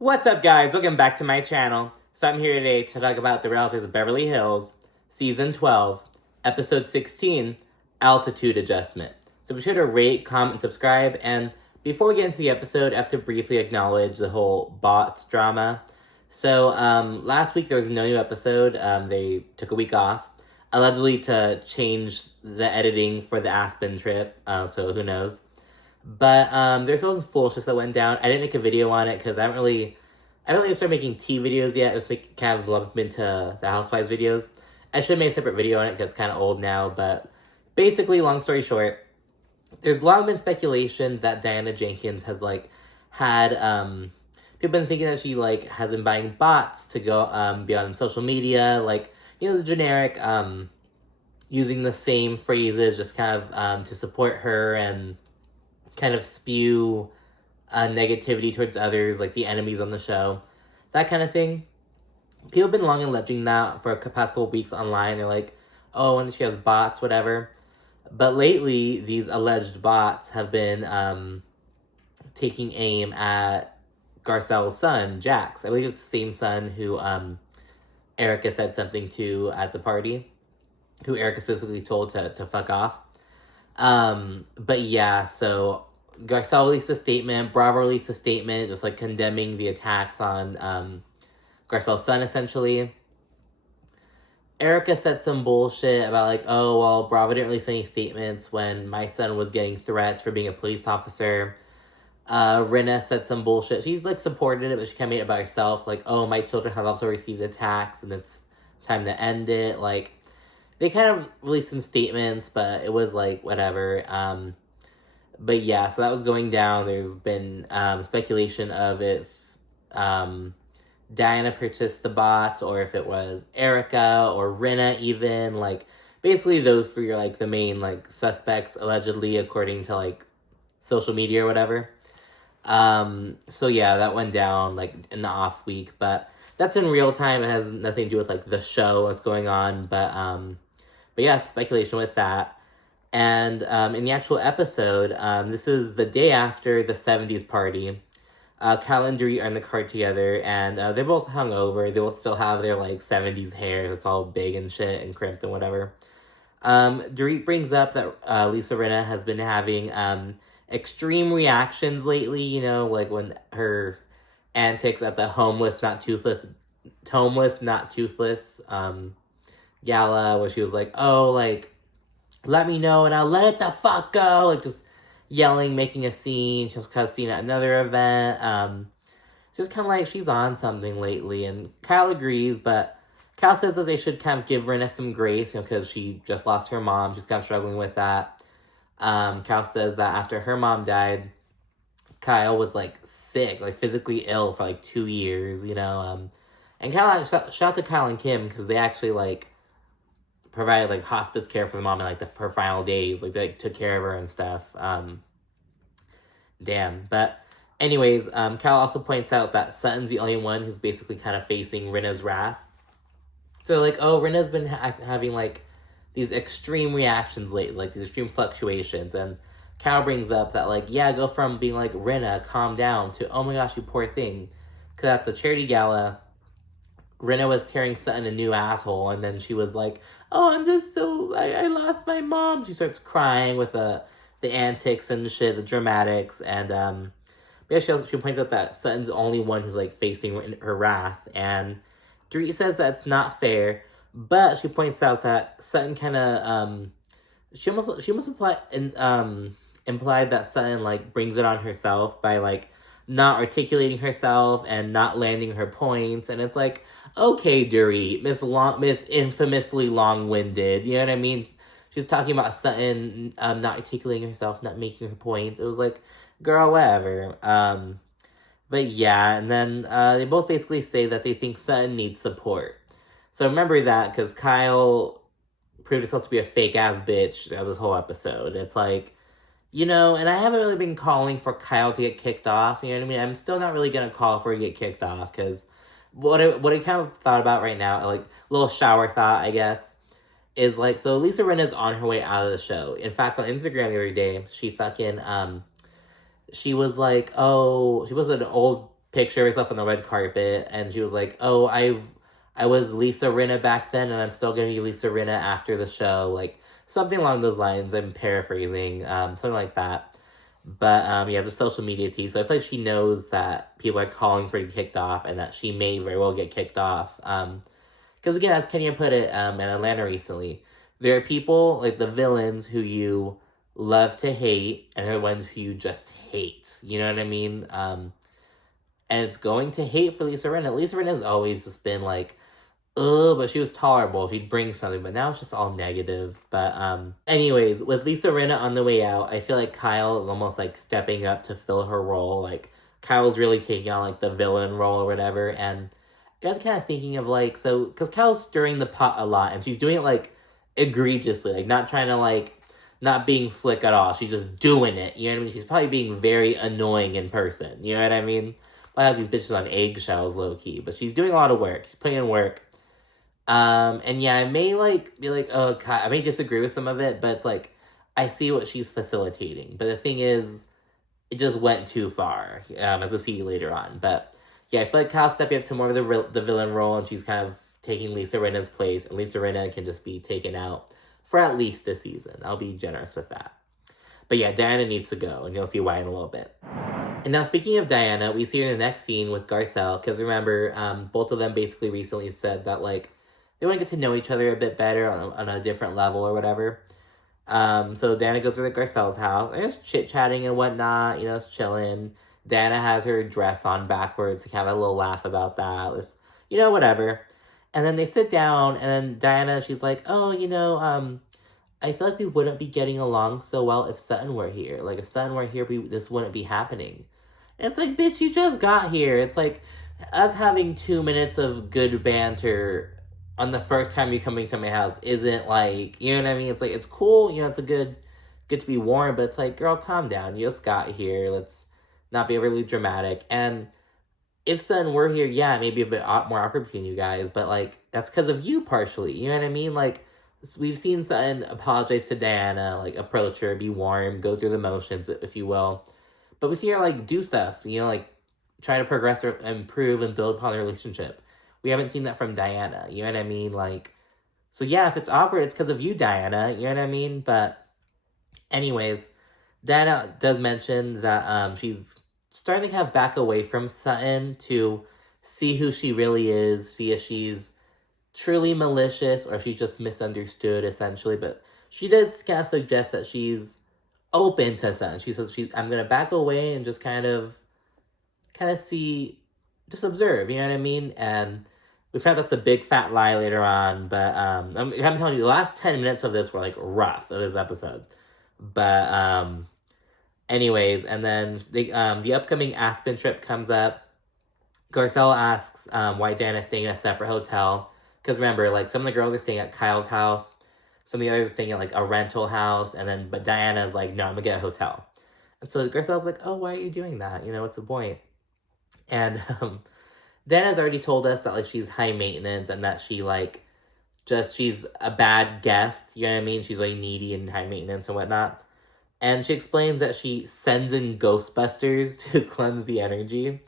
What's up, guys? Welcome back to my channel. So I'm here today to talk about The Real Housewives of Beverly Hills, Season 12, Episode 16, Altitude Adjustment. So be sure to rate, comment, and subscribe. And before we get into the episode, I have to briefly acknowledge the whole bots drama. So last week there was no new episode. They took a week off, allegedly to change the editing for the Aspen trip. So who knows? But there's some foolishness that went down. I didn't make a video on it because I haven't really started making tea videos yet. I was kind of lumped into the Housewives videos. I should make a separate video on it because it's kind of old now. But basically, long story short, there's long been speculation that Diana Jenkins has had people been thinking that she has been buying bots to go be on social media, the generic using the same phrases just kind of to support her and kind of spew negativity towards others, like the enemies on the show, that kind of thing. People have been long alleging that for the past couple weeks online. They're like, oh, and she has bots, whatever. But lately, these alleged bots have been taking aim at Garcelle's son, Jax. I believe it's the same son who Erika said something to at the party, who Erika specifically told to fuck off. But yeah, so Garcelle released a statement, Bravo released a statement, just condemning the attacks on Garcelle's son, essentially. Erika said some bullshit about oh, well, Bravo didn't release any statements when my son was getting threats for being a police officer. Rinna said some bullshit. She's supported it, but she kind of made it by herself. Oh, my children have also received attacks and it's time to end it. They kind of released some statements, but it was whatever. But yeah, so that was going down. There's been speculation of if Diana purchased the bots or if it was Erika or Rinna even. Basically those three are the main suspects, allegedly, according to social media or whatever. So yeah, that went down in the off week, but that's in real time. It has nothing to do with the show, what's going on, but yeah, speculation with that. And in the actual episode, this is the day after the 70s party. Kyle and Dorit are in the car together, and they're both hungover. They both still have their 70s hair. It's all big and shit and crimped and whatever. Dorit brings up that Lisa Rinna has been having extreme reactions lately, when her antics at the homeless not toothless gala, where she was let me know and I'll let it the fuck go, just yelling, making a scene. She was kind of seen at another event. Just kind of she's on something lately, and Kyle agrees, but Kyle says that they should kind of give Rinna some grace, because she just lost her mom. She's kind of struggling with that. Kyle says that after her mom died, Kyle was sick, physically ill for 2 years, and Kyle, shout out to Kyle and Kim, because they actually provided hospice care for the mom in her final days. They took care of her and stuff. Damn. But anyways, Kyle also points out that Sutton's the only one who's basically kind of facing Rinna's wrath. So oh, Rinna's been having these extreme reactions lately, these extreme fluctuations, and Kyle brings up that yeah, go from being Rinna, calm down, to oh my gosh, you poor thing. Because at the charity gala, Rinna was tearing Sutton a new asshole, and then she was oh, I'm just so, I lost my mom. She starts crying with the antics and shit, the dramatics, and yeah, she points out that Sutton's the only one who's facing her wrath, and Dorit says that's not fair, but she points out that Sutton kind of she almost implied that Sutton brings it on herself by not articulating herself and not landing her points, and it's okay, Dorit, Miss infamously long-winded, you know what I mean? She's talking about Sutton not articulating herself, not making her points. It was girl, whatever. But yeah, and then they both basically say that they think Sutton needs support. So remember that, because Kyle proved herself to be a fake-ass bitch this whole episode. It's and I haven't really been calling for Kyle to get kicked off, you know what I mean? I'm still not really going to call for her to get kicked off, because what I kind of thought about right now, little shower thought, I guess, is so Lisa Rinna is on her way out of the show. In fact, on Instagram the other day, she fucking she was an old picture of herself on the red carpet, and she was like, oh, I was Lisa Rinna back then, and I'm still gonna be Lisa Rinna after the show, like, something along those lines. I'm paraphrasing, something like that. But, yeah, just social media tea. So I feel like she knows that people are calling for her to get kicked off, and that she may very well get kicked off. Because, again, as Kenya put it in Atlanta recently, there are people, like the villains, who you love to hate, and there are ones who you just hate. You know what I mean? And it's going to hate for Lisa Rinna. Lisa Rinna has always just been like, ugh, but she was tolerable. She'd bring something, but now it's just all negative. But anyways, with Lisa Rinna on the way out, I feel like Kyle is almost like stepping up to fill her role. Like, Kyle's really taking on like the villain role or whatever. And I was kind of thinking of like, so, because Kyle's stirring the pot a lot, and she's doing it like egregiously, like not trying to like, not being slick at all. She's just doing it. You know what I mean? She's probably being very annoying in person. You know what I mean? But has these bitches on eggshells, low key. But she's doing a lot of work. She's putting in work. And yeah, I may like be like, oh, God, I may disagree with some of it, but it's like, I see what she's facilitating. But the thing is, it just went too far, as we'll see later on. But yeah, I feel like Kyle's stepping up to more of the villain role, and she's kind of taking Lisa Rinna's place, and Lisa Rinna can just be taken out for at least a season. I'll be generous with that. But yeah, Diana needs to go, and you'll see why in a little bit. And now, speaking of Diana, we see her in the next scene with Garcelle, because remember, both of them basically recently said that, like, they want to get to know each other a bit better on a different level or whatever. So Diana goes to the Garcelle's house, and it's chit-chatting and whatnot, you know, it's chilling. Diana has her dress on backwards to kind of have a little laugh about that. It's, you know, whatever. And then they sit down, and then Diana, she's like, oh, you know, I feel like we wouldn't be getting along so well if Sutton were here. Like, if Sutton were here, this wouldn't be happening. And it's like, bitch, you just got here. It's like us having 2 minutes of good banter on the first time you coming to my house isn't like, you know what I mean? It's like, it's cool, you know, it's a good to be warm, but it's like, girl, calm down. You just got here. Let's not be really dramatic. And if Sutton were here, yeah, maybe a bit more awkward between you guys, but like, that's because of you partially. You know what I mean? Like, we've seen Sutton apologize to Diana, like, approach her, be warm, go through the motions, if you will. But we see her, like, do stuff, you know, like, try to progress or improve and build upon the relationship. We haven't seen that from Diana, you know what I mean? Like, so yeah, if it's awkward, it's because of you, Diana, you know what I mean? But anyways, Diana does mention that she's starting to kind of back away from Sutton to see who she really is, see if she's truly malicious or if she's just misunderstood, essentially. But she does kind of suggest that she's open to Sutton. She says, I'm going to back away and just kind of see, just observe, you know what I mean? And we found that's a big fat lie later on, but I'm telling you, the last 10 minutes of this were, like, rough of this episode. But, anyways, and then the upcoming Aspen trip comes up. Garcelle asks why Diana's staying in a separate hotel. Because remember, like, some of the girls are staying at Kyle's house. Some of the others are staying at, like, a rental house. But Diana's like, no, I'm going to get a hotel. And so Garcelle's like, oh, why are you doing that? You know, what's the point? And Diana's already told us that, like, she's high maintenance and that she, like, she's a bad guest. You know what I mean? She's, like, needy and high maintenance and whatnot. And she explains that she sends in Ghostbusters to cleanse the energy.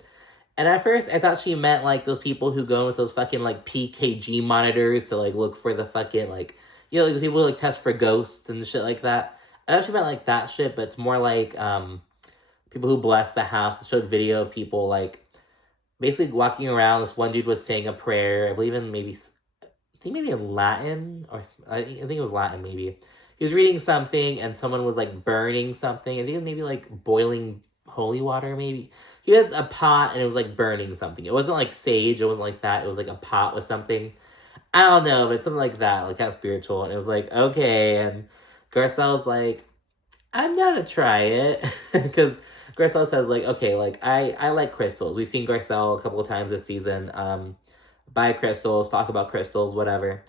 And at first, I thought she meant, like, those people who go with those fucking, like, PKG monitors to, like, look for the fucking, like, you know, like, those people who, like, test for ghosts and shit like that. I thought she meant, like, that shit, but it's more like, people who bless the house. It showed video of people, like, basically walking around. This one dude was saying a prayer, I believe in maybe in Latin, or I think it was Latin, maybe. He was reading something, and someone was, like, burning something. I think it was maybe, like, boiling holy water, maybe. He had a pot, and it was, like, burning something. It wasn't, like, sage. It wasn't like that. It was, like, a pot with something. I don't know, but something like that, like, kind of spiritual. And it was like, okay. And Garcelle's like, I'm down to try it. Because Garcelle says, like, okay, like, I like crystals. We've seen Garcelle a couple of times this season buy crystals, talk about crystals, whatever.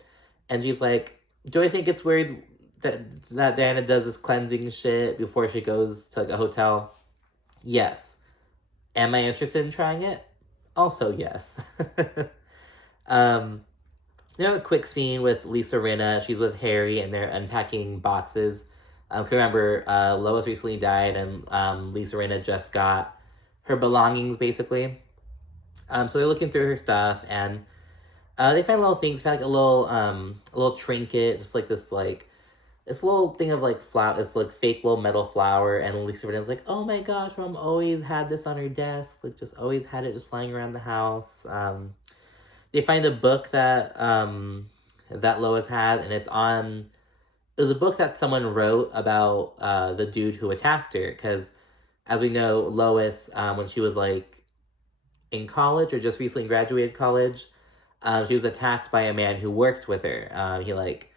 And she's like, do I think it's weird that Diana does this cleansing shit before she goes to, like, a hotel? Yes. Am I interested in trying it? Also, yes. You know, a quick scene with Lisa Rinna. She's with Harry, and they're unpacking boxes. Remember, Lois recently died, and Lisa Rinna just got her belongings, basically. So they're looking through her stuff, and they find little things, find like a little trinket, just like this little thing of like flower, this like fake little metal flower, and Lisa Rinna's like, oh my gosh, mom always had this on her desk, like just always had it just lying around the house. They find a book that Lois had, and it was a book that someone wrote about the dude who attacked her, because as we know, Lois, when she was like in college or just recently graduated college, she was attacked by a man who worked with her. He like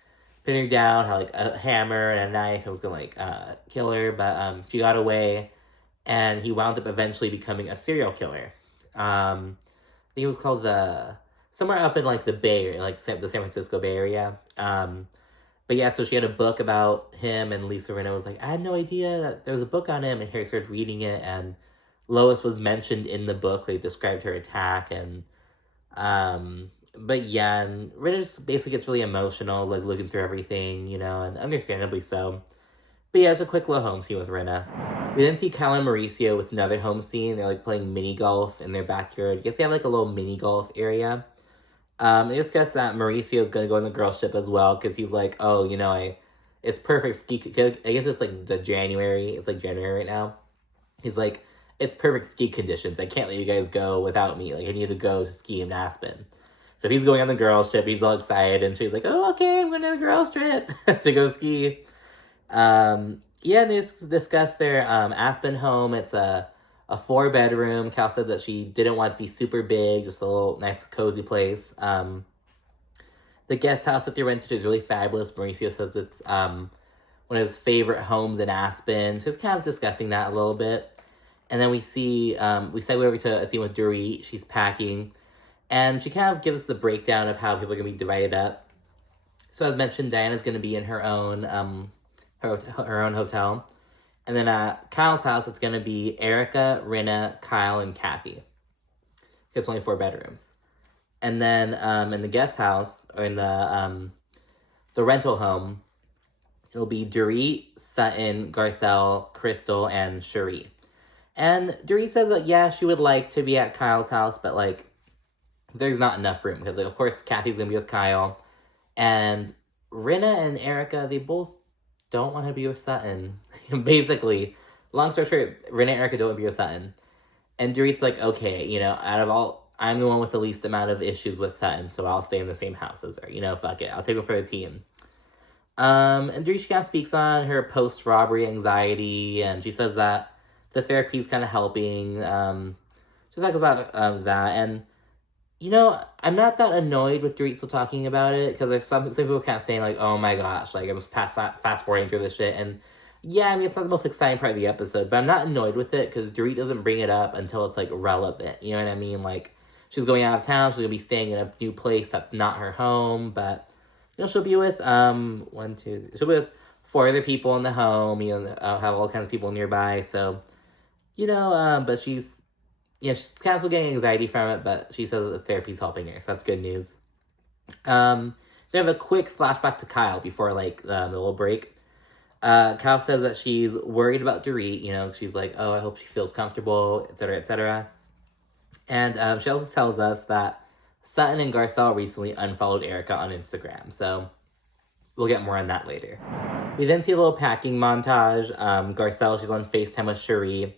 pinned her down, had like a hammer and a knife, and was gonna like kill her, but she got away, and he wound up eventually becoming a serial killer. I think it was called somewhere up in like the Bay Area, like the San Francisco Bay Area. But yeah, so she had a book about him, and Lisa Rinna was like, I had no idea that there was a book on him, and Harry started reading it, and Lois was mentioned in the book. They described her attack, and but yeah, and Rinna just basically gets really emotional, like looking through everything, you know, and understandably so. But yeah, it's a quick little home scene with Rinna. We then see Kyle and Mauricio with another home scene. They're like playing mini golf in their backyard. I guess they have like a little mini golf area. They discuss that Mauricio is going to go on the girl ship as well, because he's like, oh, you know, it's perfect ski. I guess it's like January. It's like January right now. He's like, it's perfect ski conditions. I can't let you guys go without me. Like, I need to go to ski in Aspen. So he's going on the girls trip. He's all excited, and she's like, oh, okay, I'm going on the girls trip to go ski. Yeah, and they discuss their Aspen home. It's a 4-bedroom. Cal said that she didn't want it to be super big, just a little nice, cozy place. The guest house that they rented is really fabulous. Mauricio says it's one of his favorite homes in Aspen. So it's kind of discussing that a little bit. And then we segue over to a scene with Dorit. She's packing. And she kind of gives us the breakdown of how people are going to be divided up. So as mentioned, Diana's going to be in her own her own hotel. And then at Kyle's house, it's going to be Erika, Rinna, Kyle, and Kathy. It's only 4 bedrooms. And then in the guest house, or in the rental home, it'll be Dorit, Sutton, Garcelle, Crystal, and Cherie. And Dorit says that, yeah, she would like to be at Kyle's house, but, like, there's not enough room. Because, like, of course, Kathy's going to be with Kyle. And Rinna and Erika, they both don't want to be with Sutton. Basically, long story short, Rinna and Erika don't want to be with Sutton. And Dorit's like, okay, you know, out of all, I'm the one with the least amount of issues with Sutton, so I'll stay in the same house as her. You know, fuck it. I'll take it for the team. And Dorit, she kind of speaks on her post-robbery anxiety, and she says that the therapy's kind of helping. She talks about that, and you know, I'm not that annoyed with Dorit still talking about it, because there's some people kind of saying, like, oh my gosh, like, I was fast-forwarding through this shit, and yeah, I mean, it's not the most exciting part of the episode, but I'm not annoyed with it, because Dorit doesn't bring it up until it's, like, relevant, you know what I mean? Like, she's going out of town, she's gonna be staying in a new place that's not her home, but, you know, she'll be with, she'll be with 4 other people in the home, you know, have all kinds of people nearby, so, you know, but she's kind of still getting anxiety from it, but she says that the therapy's helping her, so that's good news. They have a quick flashback to Kyle before, like, the little break. Kyle says that she's worried about Dorit, you know, she's like, oh, I hope she feels comfortable, etc., etc. And she also tells us that Sutton and Garcelle recently unfollowed Erika on Instagram, so we'll get more on that later. We then see a little packing montage. Garcelle, she's on FaceTime with Cherie.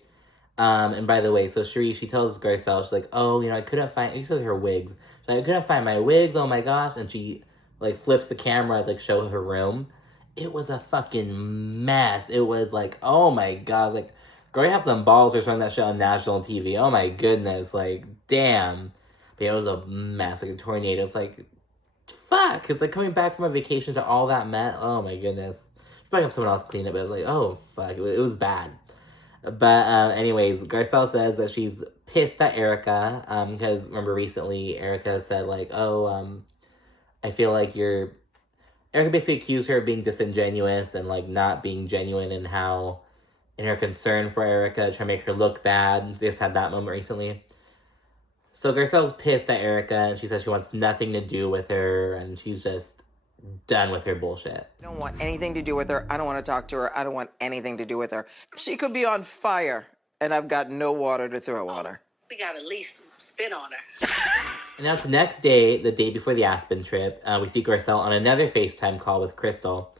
And by the way, so Cherie, she tells Garcelle, she's like, oh, you know, I couldn't find, she says her wigs. She's like, I couldn't find my wigs, oh my gosh. And she, like, flips the camera to, like, show her room. It was a fucking mess. It was like, oh my god. I was like, girl, you have some balls or showing that shit on national TV. Oh my goodness. Like, damn. But yeah, it was a mess. Like, a tornado. It's like, fuck. It's like coming back from a vacation to all that mess. Oh my goodness. Probably have someone else clean it, but it was like, oh fuck. It was bad. But anyways, Garcelle says that she's pissed at Erika, because remember recently Erika said, like, oh, I feel like Erika basically accused her of being disingenuous and, like, not being genuine in her concern for Erika, trying to make her look bad. They just had that moment recently. So Garcelle's pissed at Erika, and she says she wants nothing to do with her, and she's just done with her bullshit. I don't want anything to do with her. I don't want to talk to her. I don't want anything to do with her. She could be on fire, and I've got no water to throw on her. We got at least spit on her. And now to the next day, the day before the Aspen trip, we see Garcelle on another FaceTime call with Crystal.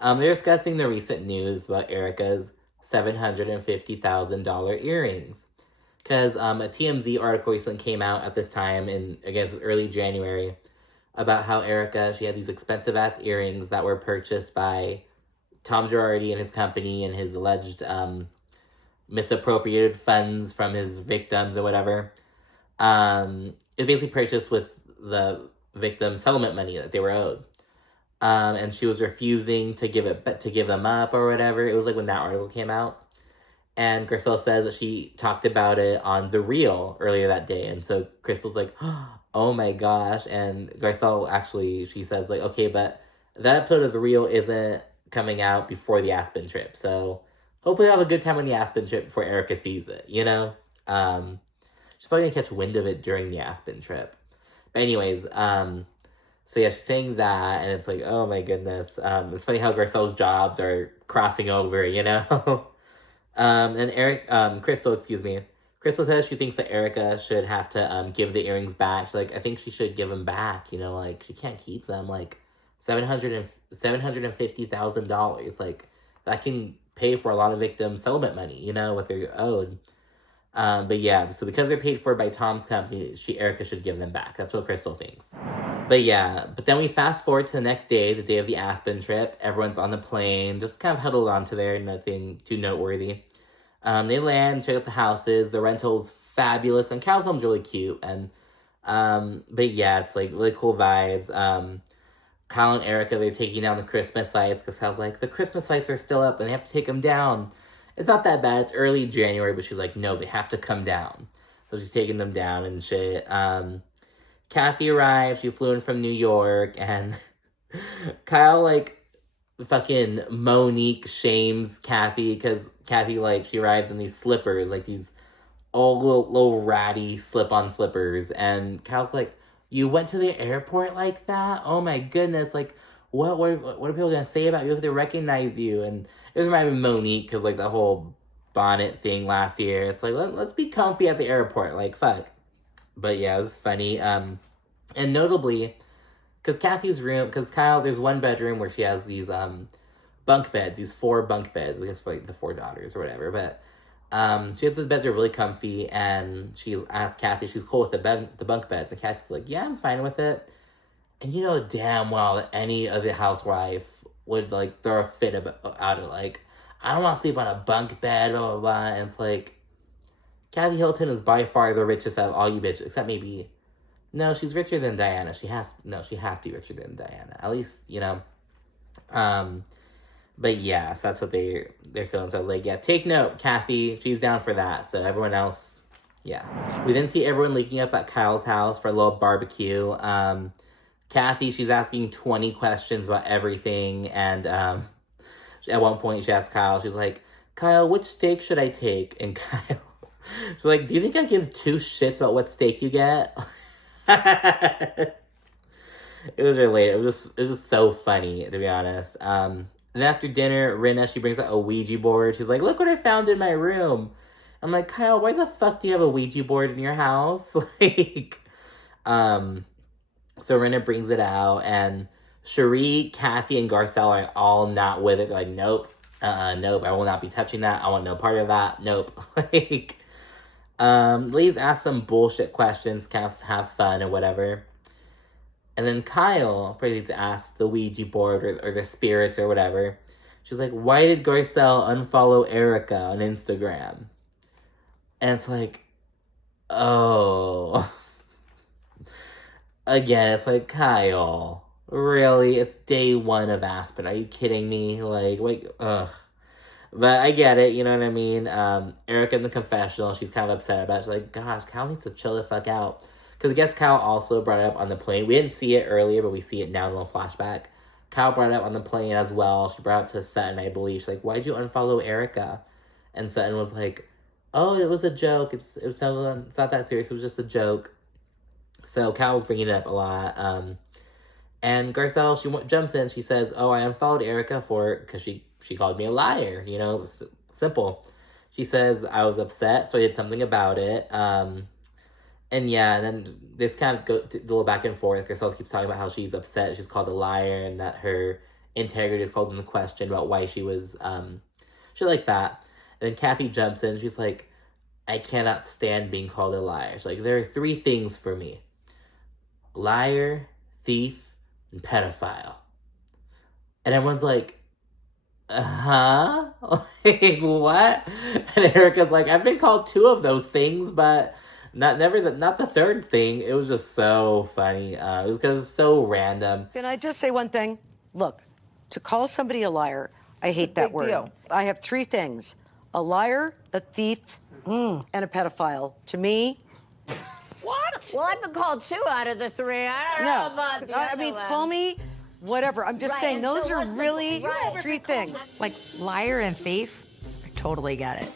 They're discussing the recent news about Erika's $750,000 earrings. Because a TMZ article recently came out at this time, and I guess it was early January, about how Erika, she had these expensive-ass earrings that were purchased by Tom Girardi and his company and his alleged misappropriated funds from his victims or whatever. It basically purchased with the victim settlement money that they were owed. And she was refusing to give them up or whatever. It was like when that article came out. And Garcelle says that she talked about it on The Real earlier that day. And so Crystal's like, oh my gosh. And Garcelle actually, she says like, okay, but that episode of The Real isn't coming out before the Aspen trip. So hopefully I'll have a good time on the Aspen trip before Erika sees it, you know? She's probably gonna catch wind of it during the Aspen trip. But anyways, so yeah, she's saying that, and it's like, oh my goodness. It's funny how Garcelle's jobs are crossing over, you know? And Crystal says she thinks that Erika should have to give the earrings back. She's like, I think she should give them back, you know, like, she can't keep them, like, $750,000, like, that can pay for a lot of victims' settlement money, you know, what they're owed. But yeah, so because they're paid for by Tom's company, Erika should give them back. That's what Crystal thinks. But yeah, but then we fast forward to the next day, the day of the Aspen trip. Everyone's on the plane, just kind of huddled onto there, nothing too noteworthy. They land, check out the houses. The rental's fabulous, and Carol's home's really cute. And but yeah, it's like really cool vibes. Kyle and Erika, they're taking down the Christmas lights because Kyle's like, the Christmas lights are still up and they have to take them down. It's not that bad. It's early January, but she's like, no, they have to come down. So she's taking them down and shit. Kathy arrived. She flew in from New York, and Kyle, like, fucking Monique shames Kathy because Kathy, like, she arrives in these slippers, like these old little ratty slip-on slippers, and Kyle's like, you went to the airport like that? Oh my goodness, like, what are people gonna say about you if they recognize you? And it was reminding me of Monique, because, like, the whole bonnet thing last year, it's like, let's be comfy at the airport, like, fuck. But yeah, it was funny. And notably, because Kathy's room, because Kyle, there's one bedroom where she has these bunk beds, these 4 bunk beds, I guess for like the 4 daughters or whatever, but the beds are really comfy, and she asked Kathy if she's cool with the bunk beds, and Kathy's like, yeah, I'm fine with it. And you know damn well that any other housewife would, like, throw a fit out of, like, I don't want to sleep on a bunk bed, blah, blah, blah. And it's like, Kathy Hilton is by far the richest out of all you bitches, except maybe, no, she's richer than Diana. She has to be richer than Diana. At least, you know. But yeah, so that's what they're feeling. So I was like, yeah, take note, Kathy. She's down for that. So everyone else, yeah. We then see everyone linking up at Kyle's house for a little barbecue. Kathy, she's asking 20 questions about everything. And at one point, she asked Kyle, she's like, Kyle, which steak should I take? And Kyle, she's like, do you think I give 2 shits about what steak you get? It was related. It was just so funny, to be honest. And after dinner, Rinna, she brings out a Ouija board. She's like, look what I found in my room. I'm like, Kyle, why the fuck do you have a Ouija board in your house? Like, so Rinna brings it out, and Cherie, Kathy, and Garcelle are all not with it. They're like, nope, nope, I will not be touching that. I want no part of that. Nope. Like, ladies ask some bullshit questions, kind of have fun or whatever. And then Kyle proceeds to ask the Ouija board or the spirits or whatever. She's like, why did Garcelle unfollow Erika on Instagram? And it's like, oh. Again, it's like, Kyle, really? It's day 1 of Aspen. Are you kidding me? Like, wait, ugh. But I get it, you know what I mean? Erika in the confessional, she's kind of upset about it. She's like, gosh, Kyle needs to chill the fuck out. Because I guess Kyle also brought it up on the plane. We didn't see it earlier, but we see it now in a little flashback. Kyle brought it up on the plane as well. She brought it up to Sutton, I believe. She's like, why'd you unfollow Erika? And Sutton was like, oh, it was a joke. It's not that serious. It was just a joke. So Kyle was bringing it up a lot. And Garcelle, she jumps in. She says, oh, I unfollowed Erika because she called me a liar. You know, it was simple. She says, I was upset, so I did something about it. And yeah, and then this kind of go a little back and forth. Garcelle keeps talking about how she's upset, she's called a liar, and that her integrity is called into question about why she was, shit like that. And then Kathy jumps in, she's like, I cannot stand being called a liar. She's like, there are 3 things for me. Liar, thief, and pedophile. And everyone's like, huh? Like, what? And Erika's like, I've been called 2 of those things, but not the 3rd thing. It was just so funny. It was because it's so random. Can I just say one thing? Look, to call somebody a liar, I hate that word. Deal. I have 3 things: a liar, a thief, and a pedophile. To me. What? Well, I've been called 2 out of the 3. I don't know about the other one. Call me whatever. I'm just saying those are really 3 things. Like liar and thief, I totally get it.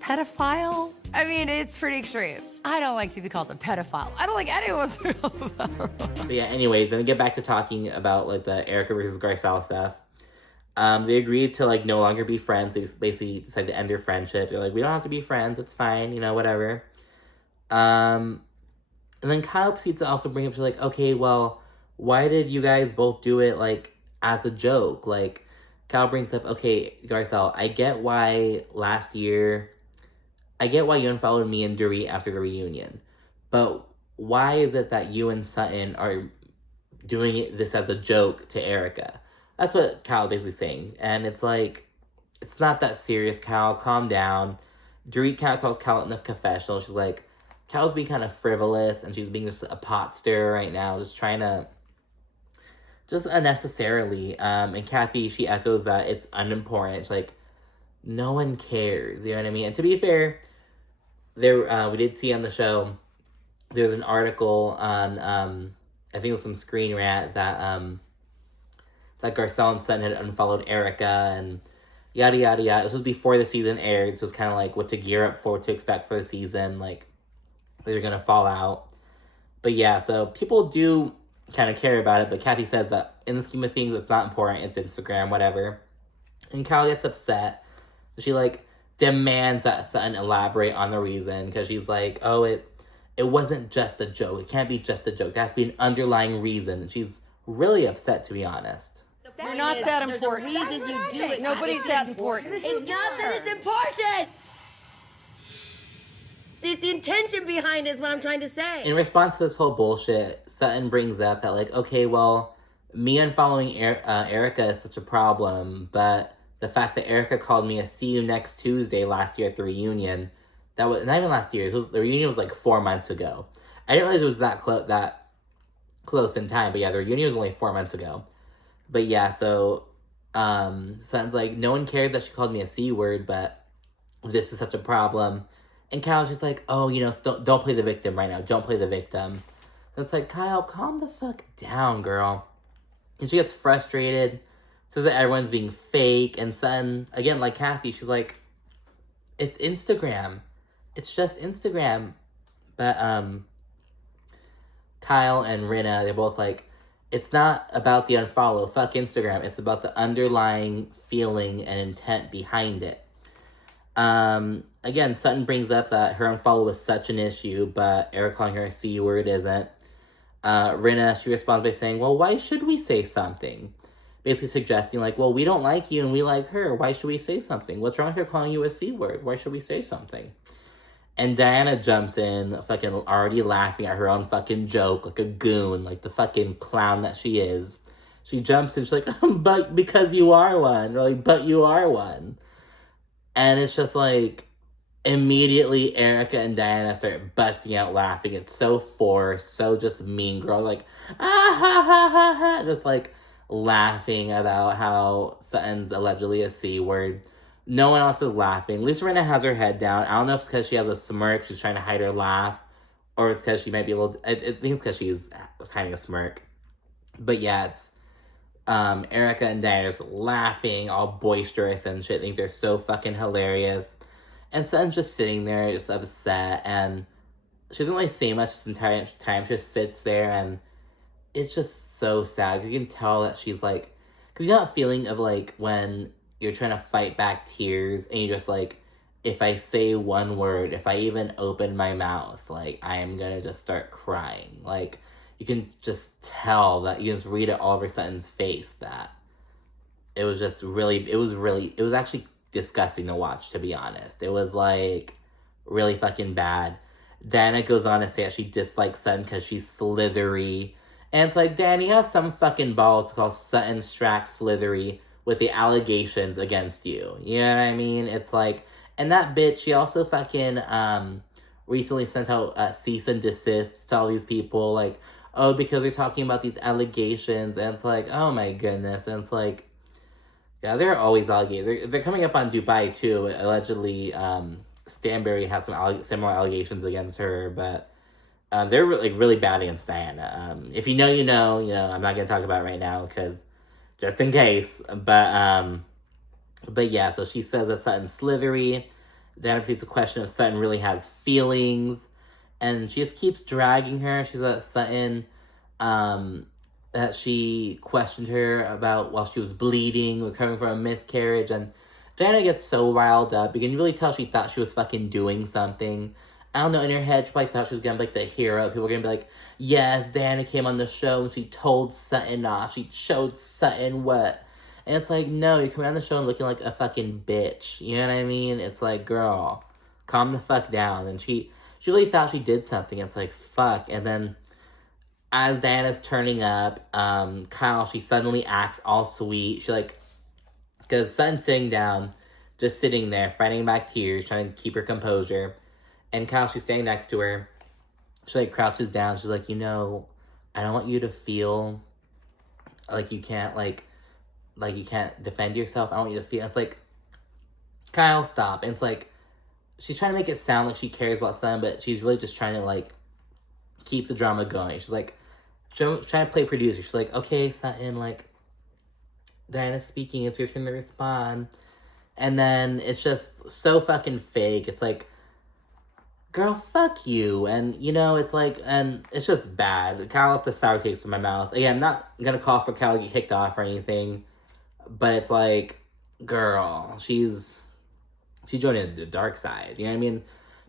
Pedophile? I mean, it's pretty extreme. I don't like to be called a pedophile. I don't like anyone to be called a pedophile. But yeah, anyways, then get back to talking about like the Erika versus Garcelle stuff. They agreed to like no longer be friends. They basically decided to end their friendship. They're like, we don't have to be friends. It's fine, you know, whatever. And then Kyle proceeds to also bring up, she's like, okay, well, why did you guys both do it like as a joke? Like, Kyle brings up, okay, Garcelle, I get why you unfollowed me and Dorit after the reunion, but why is it that you and Sutton are doing this as a joke to Erika? That's what Kyle basically saying. And it's like, it's not that serious, Kyle. Calm down. Dorit calls Kyle in the confessional. She's like, Kyle's being kind of frivolous, and she's being just a pot stirrer right now, just trying to, just unnecessarily. And Kathy, she echoes that it's unimportant. She's like, no one cares, you know what I mean? And to be fair, there we did see on the show, there's an article on, I think it was some Screen Rant, that Garcelle and Sutton had unfollowed Erika, and yada, yada, yada. This was before the season aired, so it's kind of like what to gear up for, what to expect for the season, like, they're gonna fall out. But yeah, so people do kind of care about it, but Kathy says that in the scheme of things, it's not important, it's Instagram, whatever. And Kyle gets upset. She, like, demands that Sutton elaborate on the reason, because she's like, oh, it wasn't just a joke. It can't be just a joke. There has to be an underlying reason. And she's really upset, to be honest. You're not that important. There's a reason you do it. Nobody's that important. It's not that it's important. It's the intention behind it is what I'm trying to say. In response to this whole bullshit, Sutton brings up that, like, okay, well, me unfollowing Erika is such a problem, but the fact that Erika called me a see you next Tuesday last year at the reunion, that was not even last year. The reunion was like 4 months ago. I didn't realize it was that close in time, but yeah, the reunion was only 4 months ago. But yeah, so Sutton's like, no one cared that she called me a C word, but this is such a problem. And Kyle's just like, oh, you know, don't play the victim right now. Don't play the victim. So it's like, Kyle, calm the fuck down, girl. And she gets frustrated, says that everyone's being fake. And Sutton, again, like Kathy, she's like, it's Instagram. It's just Instagram. But Kyle and Rinna, they're both like, it's not about the unfollow. Fuck Instagram. It's about the underlying feeling and intent behind it. Again, Sutton brings up that her unfollow was such an issue, but Erika calling her a C word isn't. Rinna, she responds by saying, well, why should we say something? Basically suggesting, like, well, we don't like you and we like her. Why should we say something? What's wrong with her calling you a C word? Why should we say something? And Diana jumps in, fucking already laughing at her own fucking joke, like a goon, like the fucking clown that she is. She jumps in, she's like, but because you are one, or like, but you are one. And it's just like, immediately Erika and Diana start busting out laughing. It's so forced, so just mean girl, like, ah ha ha ha ha, just like laughing about how Sutton's allegedly a C word. No one else is laughing. Lisa Rinna has her head down. I don't know if it's because she has a smirk, she's trying to hide her laugh, or it's because she might be able to, I think it's because she's hiding a smirk. But yeah, it's Erika and Diana just laughing, all boisterous and shit. I think they're so fucking hilarious. And Sutton's just sitting there, just upset, and she doesn't really say much this entire time. She just sits there, and it's just so sad. You can tell that she's like, because you know that feeling of like when you're trying to fight back tears, and you just like, if I say one word, if I even open my mouth, like, I am gonna just start crying. Like, you can just tell that, you can just read it all over Sutton's face that it was just really, it was actually disgusting to watch, to be honest. It was, like, really fucking bad. Diana goes on to say that she dislikes Sutton because she's slithery. And it's like, Dan, you have some fucking balls to call Sutton Stracke slithery with the allegations against you. You know what I mean? It's like, and that bitch, she also fucking recently sent out cease and desists to all these people, like, oh, because they're talking about these allegations. And it's like, oh my goodness. And it's like, yeah, there are always allegations. They're coming up on Dubai, too. Allegedly, Stanberry has some similar allegations against her, but they're really bad against Diana. If you know, you know. I'm not going to talk about it right now, because just in case. But yeah, so she says that Sutton's slithery. Diana pleads a question if Sutton really has feelings. And she just keeps dragging her. She's at Sutton, that she questioned her about while she was bleeding, recovering from a miscarriage. And Diana gets so riled up. You can really tell she thought she was fucking doing something. I don't know, in her head, she probably thought she was gonna be like the hero. People were gonna be like, yes, Diana came on the show and she told Sutton off. She showed Sutton what. And it's like, no, you're coming on the show and looking like a fucking bitch. You know what I mean? It's like, girl, calm the fuck down. And she really thought she did something. It's like, fuck. And then as Diana's turning up, Kyle, she suddenly acts all sweet. She because Sutton's sitting down, just sitting there, fighting back tears, trying to keep her composure. And Kyle, she's standing next to her. She, crouches down. She's like, I don't want you to feel like you can't, you can't defend yourself. I want you to feel... It's like, Kyle, stop. And it's like, she's trying to make it sound like she cares about Sutton, but she's really just trying to, keep the drama going. She's trying to play producer. She's like, okay, Sutton, Diana's speaking. It's your turn to respond. And then it's just so fucking fake. It's like, girl, fuck you. And, it's like, and it's just bad. Kyle left a sour taste in my mouth. Again, I'm not gonna call for Kyle to get kicked off or anything, but it's like, girl, she's joining the dark side. You know what I mean?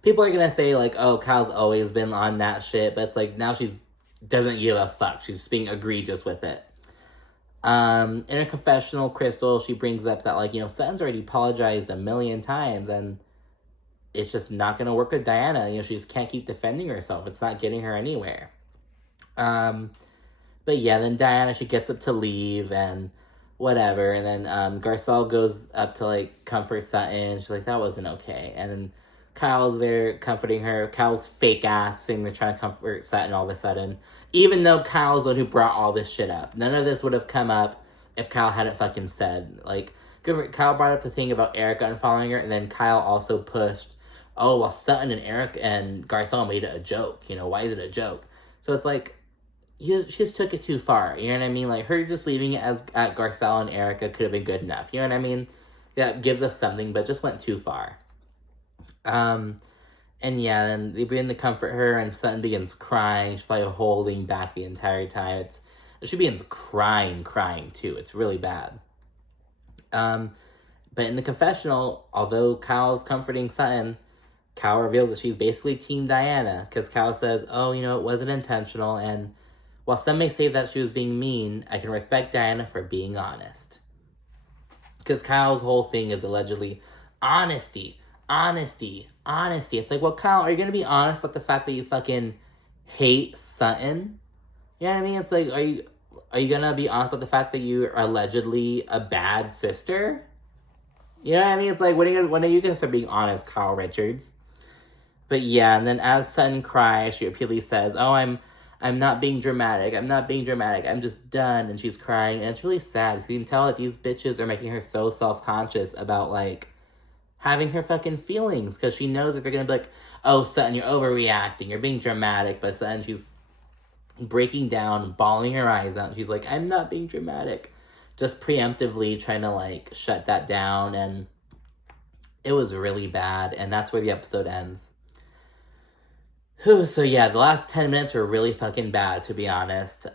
People are gonna say, oh, Kyle's always been on that shit, but it's like, now she's doesn't give a fuck. She's just being egregious with it. In her confessional, Crystal, she brings up that, Sutton's already apologized a million times, and it's just not gonna work with Diana. She just can't keep defending herself. It's not getting her anywhere. But yeah, then Diana, she gets up to leave, and whatever, and then Garcelle goes up to, comfort Sutton. She's like, that wasn't okay. And then Kyle's there comforting her. Kyle's fake ass sitting there trying to comfort Sutton all of a sudden. Even though Kyle's the one who brought all this shit up. None of this would have come up if Kyle hadn't fucking said. Kyle brought up the thing about Erika unfollowing her, and then Kyle also pushed, oh, well, Sutton and Erika and Garcelle made it a joke. Why is it a joke? So it's like, she just took it too far. You know what I mean? Her just leaving it at Garcelle and Erika could have been good enough. You know what I mean? That gives us something, but just went too far. And yeah, then they begin to comfort her, and Sutton begins crying. She's probably holding back the entire time. She begins crying too. It's really bad. But in the confessional, although Kyle's comforting Sutton, Kyle reveals that she's basically Team Diana, because Kyle says, oh, it wasn't intentional, and while some may say that she was being mean, I can respect Diana for being honest. Because Kyle's whole thing is allegedly honesty. It's like, well, Kyle, are you going to be honest about the fact that you fucking hate Sutton? You know what I mean? It's like, are you going to be honest about the fact that you are allegedly a bad sister? You know what I mean? It's like, when are you going to start being honest, Kyle Richards? But yeah, and then as Sutton cries, she repeatedly says, oh, I'm not being dramatic. I'm just done. And she's crying. And it's really sad. You can tell that these bitches are making her so self-conscious about, having her fucking feelings. Because she knows that they're going to be like, oh, Sutton, you're overreacting. You're being dramatic. But Sutton, she's breaking down, bawling her eyes out. And she's like, I'm not being dramatic. Just preemptively trying to, shut that down. And it was really bad. And that's where the episode ends. So yeah, the last 10 minutes were really fucking bad, to be honest.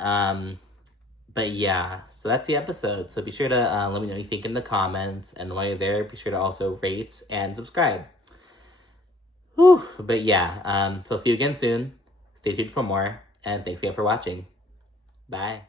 But yeah, so that's the episode. So be sure to let me know what you think in the comments. And while you're there, be sure to also rate and subscribe. Whew. But yeah, so see you again soon. Stay tuned for more, and thanks again for watching. Bye.